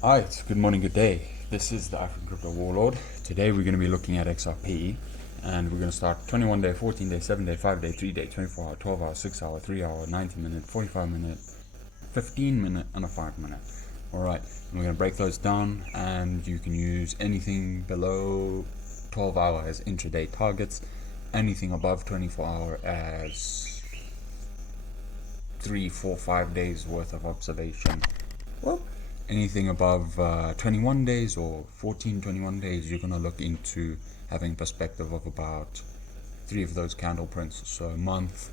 Alright, good morning, good day. This is the African Crypto Warlord. Today we're going to be looking at XRP, and we're going to start 21 day, 14 day, 7 day, 5 day, 3 day, 24 hour, 12 hour, 6 hour, 3 hour, 90 minute, 45 minute, 15 minute, and a 5 minute. Alright, we're going to break those down, and you can use anything below 12 hour as intraday targets, anything above 24 hour as 3, 4, 5 days worth of observation. Well, anything above 21 days or 21 days, you're going to look into having perspective of about 3 of those candle prints, so a month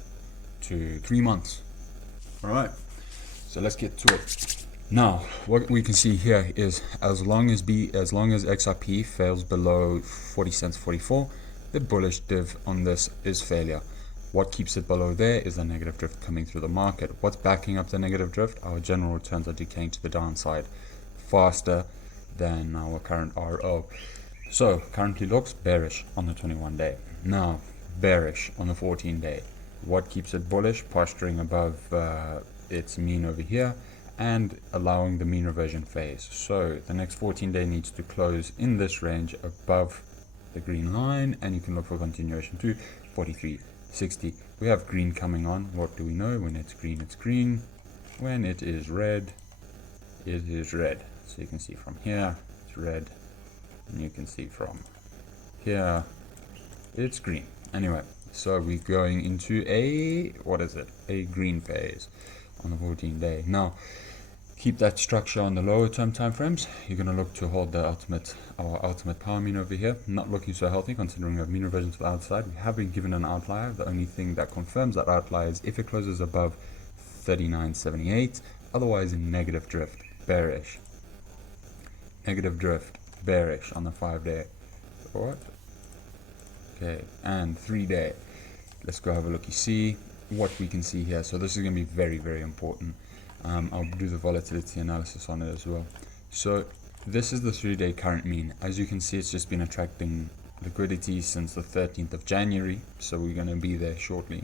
to 3 months. All right, so let's get to it. Now, what we can see here is as long as XRP fails below 40 cents 44, the bullish div on this is failure. What keeps it below there is the negative drift coming through the market. What's backing up the negative drift? Our general returns are decaying to the downside faster than our current RO. So currently looks bearish on the 21 day. Now bearish on the 14 day. What keeps it bullish? Posturing above its mean over here and allowing the mean reversion phase. So the next 14 day needs to close in this range above the green line, and you can look for continuation to 43.60. We have green coming on. What do we know? When it's green, it's green. When it is red, it is red. So you can see from here, it's red. And you can see from here, it's green. Anyway, so we're going into a green phase on the 14 day. Now, keep that structure on the lower term time frames. You're going to look to hold our ultimate power mean over here. Not looking so healthy considering we have mean reversion to the outside. We have been given an outlier. The only thing that confirms that outlier is if it closes above 39.78. Otherwise, negative drift, bearish. Negative drift, bearish on the 5 day. What? Okay, and 3 day. Let's go have a look. You see what we can see here. So this is going to be very, very important. I'll do the volatility analysis on it as well. So this is the 3 day current mean. As you can see, it's just been attracting liquidity since the 13th of January. So we're going to be there shortly.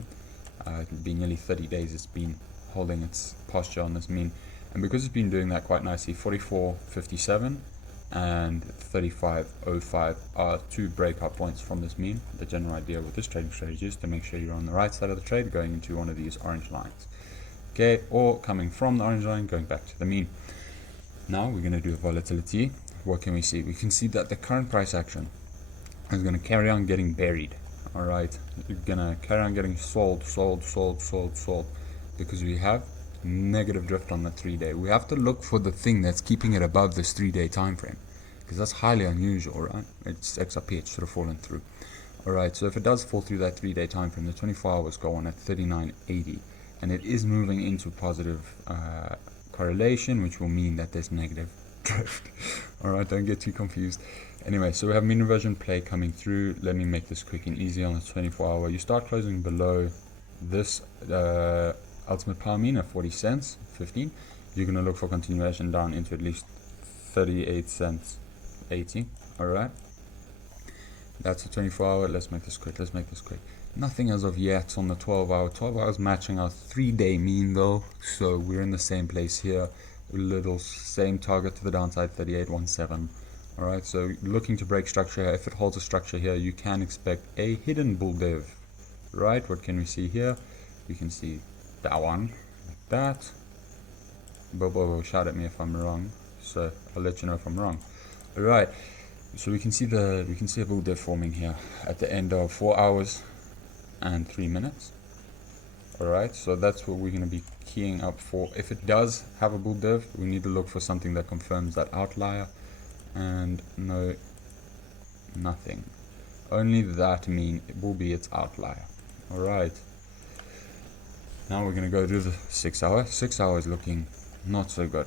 It'll be nearly 30 days it's been holding its posture on this mean. And because it's been doing that quite nicely, 44.57 and 35.05 are 2 breakout points from this mean. The general idea with this trading strategy is to make sure you're on the right side of the trade going into one of these orange lines. Okay, or coming from the orange line going back to the mean. Now we're going to do the volatility. What can we see? We can see that the current price action is going to carry on getting buried. All right, you're going to carry on getting sold because we have negative drift on the 3 day. We have to look for the thing that's keeping it above this 3 day time frame, because that's highly unusual, right? It's XRP, it should have fallen through. All right, so if it does fall through that 3 day time frame, the 24 hours go on at 39.80. And it is moving into positive correlation, which will mean that there's negative drift. Alright, don't get too confused. Anyway, so we have mean reversion play coming through. Let me make this quick and easy on the 24 hour. You start closing below this ultimate power mean at 40 cents, 15. You're going to look for continuation down into at least 38 cents, 80. Alright. That's the 24 hour. Let's make this quick. Nothing as of yet on the 12 hour. 12 hours matching our 3 day mean though. So we're in the same place here. A little same target to the downside, 38.17. Alright, so looking to break structure. If it holds a structure here, you can expect a hidden bull div. Right, what can we see here? We can see that one, like that. Bobo will shout at me if I'm wrong. So I'll let you know if I'm wrong. Alright. So we can see a bull div forming here at the end of 4 hours and 3 minutes. Alright, so that's what we're going to be keying up for. If it does have a bull div, we need to look for something that confirms that outlier, and no, nothing. Only that mean it will be its outlier. Alright, now we're going to go to the 6 hour. 6 hours looking not so good.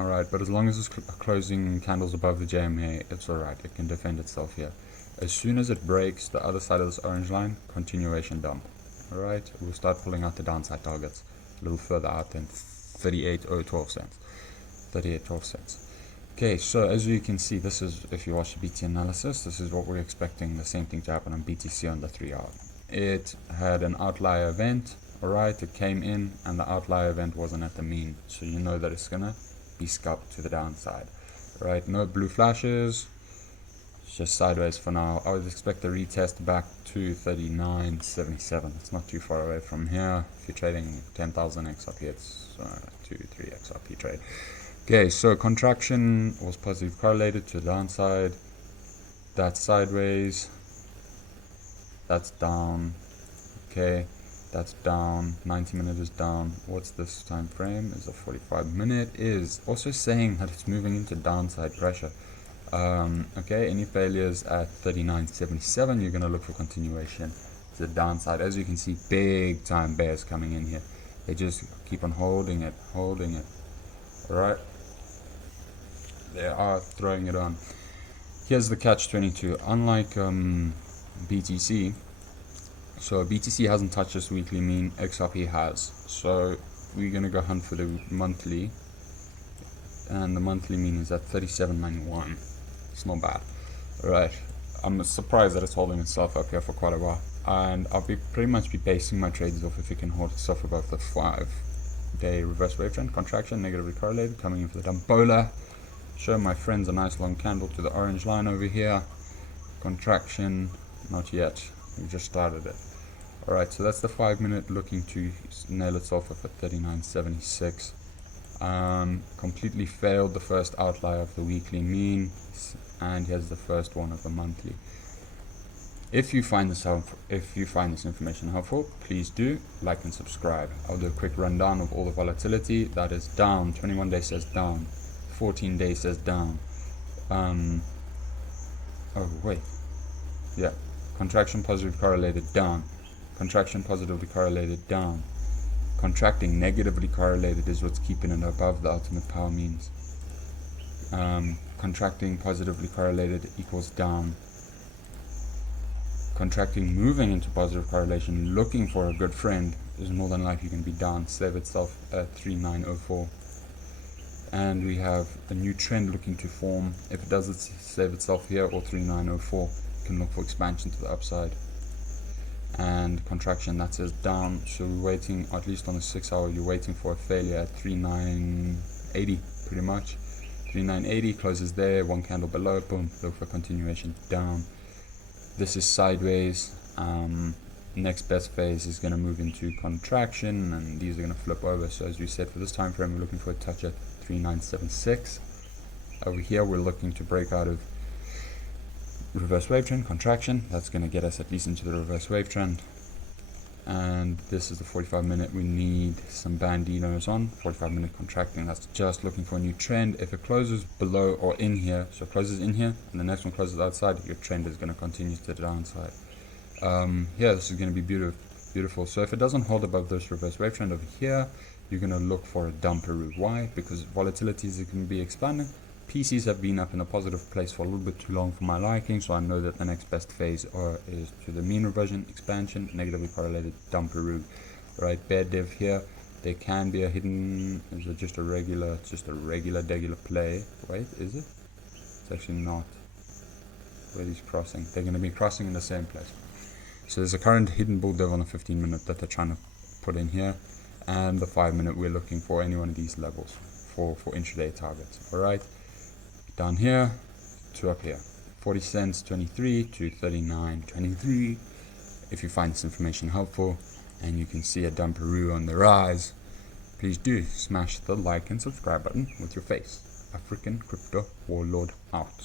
Alright, but as long as it's closing candles above the JMA, it's alright. It can defend itself here. As soon as it breaks the other side of this orange line, continuation dump. Alright, we'll start pulling out the downside targets a little further out than 38.12 cents. 38.12 cents. Okay, so as you can see, this is, if you watch the BT analysis, this is what we're expecting the same thing to happen on BTC on the 3 hour. It had an outlier event. Alright, it came in and the outlier event wasn't at the mean, so you know that it's gonna be scalped to the downside. Right, no blue flashes, it's just sideways for now. I would expect a retest back to 39.77. It's not too far away from here. If you're trading 10,000 XRP, it's 2-3 XRP trade. Okay, so contraction was positively correlated to the downside. That's sideways. That's down. Okay, that's down. 90-minute is down. What's this time frame? Is a 45-minute. Is also saying that it's moving into downside pressure. Okay, any failures at 39.77, you're going to look for continuation to the downside. As you can see, big time bears coming in here. They just keep on holding it. Alright, they are throwing it on. Here's the catch-22. Unlike BTC, so BTC hasn't touched this weekly mean, XRP has. So we're going to go hunt for the monthly, and the monthly mean is at 37.91. It's not bad. Right, I'm surprised that it's holding itself up here for quite a while, and I'll be pretty much be basing my trades off if it can hold itself above the 5-day reverse wave trend. Contraction negatively correlated, coming in for the dumbola. Show my friends a nice long candle to the orange line over here. Contraction, not yet, we just started it. Alright, so that's the 5-minute looking to nail itself up at 39.76. Completely failed the first outlier of the weekly mean, and here's the first one of the monthly. If you find this information helpful, please do like and subscribe. I'll do a quick rundown of all the volatility. That is down. 21 days says down. 14 days says down. Oh wait, yeah. Contraction positively correlated, down. Contraction positively correlated, down. Contracting negatively correlated is what's keeping it above the ultimate power means. Contracting positively correlated equals down. Contracting moving into positive correlation, looking for a good friend, is more than likely going to be down. Save itself at 3904. And we have a new trend looking to form. If it doesn't save itself here or 3904, you can look for expansion to the upside. And contraction, that says down, so we're waiting, at least on the 6 hour, you're waiting for a failure at 3980 pretty much. 3980 closes there, one candle below, boom, look for continuation down. This is sideways. Next best phase is going to move into contraction, and these are going to flip over. So as we said, for this time frame, we're looking for a touch at 3976. Over here, we're looking to break out of reverse wave trend, contraction. That's going to get us at least into the reverse wave trend. And this is the 45-minute. We need some bandinos on 45-minute contracting. That's just looking for a new trend. If it closes below or in here, so it closes in here and the next one closes outside, your trend is going to continue to the downside. Yeah, this is going to be beautiful. So if it doesn't hold above this reverse wave trend over here, you're going to look for a dumper. Why? Because volatility is going to be expanding. PCs have been up in a positive place for a little bit too long for my liking, so I know that the next best phase is to the mean reversion, expansion, negatively correlated dumper. Right, bear div here. There can be a hidden, is it just a regular play? Wait, is it? It's actually not. Where he's crossing. They're going to be crossing in the same place. So there's a current hidden bull div on the 15-minute that they're trying to put in here, and the 5-minute we're looking for any one of these levels for intraday targets. Alright, down here to up here, 40 cents 23 to 39.23. If you find this information helpful and you can see a dumperoo on the rise, please do smash the like and subscribe button with your face. African Crypto Warlord out.